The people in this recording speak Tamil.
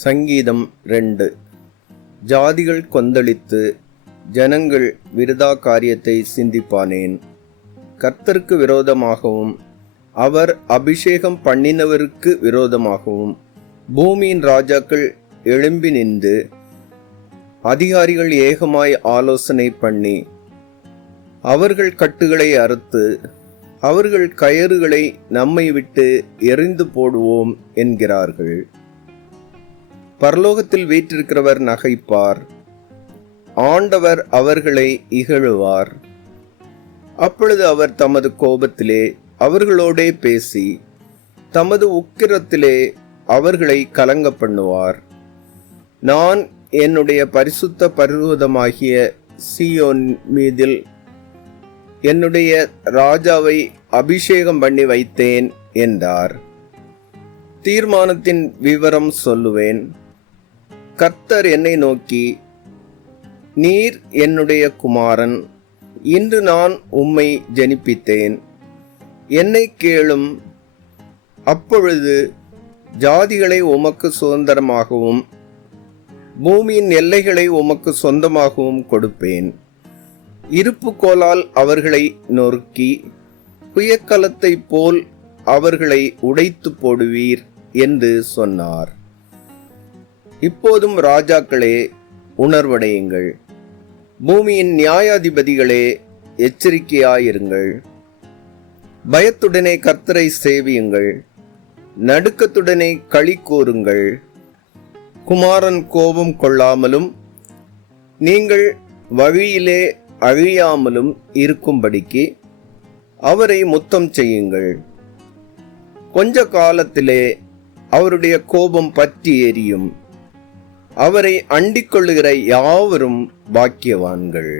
சங்கீதம் 2. ஜாதிகள் கொந்தளித்து ஜனங்கள் விருதா காரியத்தை சிந்திப்பானேன். கர்த்தருக்கு விரோதமாகவும் அவர் அபிஷேகம் பண்ணினவருக்கு விரோதமாகவும் பூமியின் ராஜாக்கள் எழும்பி நின்று அதிகாரிகள் ஏகமாய் ஆலோசனை பண்ணி அவர்கள் கட்டுகளை அறுத்து அவர்கள் கயறுகளை நம்மை விட்டு எறிந்து போடுவோம் என்கிறார்கள். பரலோகத்தில் வீற்றிருக்கிறவர் நகைப்பார், ஆண்டவர் அவர்களை இகழுவார். அப்பொழுது அவர் தமது கோபத்திலே அவர்களோடே பேசி தமது உக்கிரத்திலே அவர்களை கலங்க பண்ணுவார். நான் என்னுடைய பரிசுத்த பர்வதமாகிய சீயோன் மீதில் என்னுடைய ராஜாவை அபிஷேகம் பண்ணி வைத்தேன் என்றார். தீர்மானத்தின் விவரம் சொல்லுவேன். கர்த்தர் என்னை நோக்கி, நீர் என்னுடைய குமாரன், இன்று நான் உம்மை ஜனிப்பித்தேன், என்னை கேளும், அப்பொழுது ஜாதிகளை உமக்கு சுதந்திரமாகவும் பூமியின் எல்லைகளை உமக்கு சொந்தமாகவும் கொடுப்பேன். இருப்புக்கோலால் அவர்களை நொறுக்கி புயக்கலத்தை போல் அவர்களை உடைத்து போடுவீர் என்று சொன்னார். இப்போதும் ராஜாக்களே, உணர்வடையுங்கள். பூமியின் நியாயாதிபதிகளே, எச்சரிக்கையாயிருங்கள். பயத்துடனே கர்த்தரை சேவியுங்கள், நடுக்கத்துடனே களி கூறுங்கள். குமாரன் கோபம் கொள்ளாமலும் நீங்கள் வழியிலே அழியாமலும் இருக்கும்படிக்கு அவரை முத்தம் செய்யுங்கள். கொஞ்ச காலத்திலே அவருடைய கோபம் பற்றி எரியும். அவரை அண்டிக் கொள்ளுகிற யாவரும் பாக்கியவான்கள்.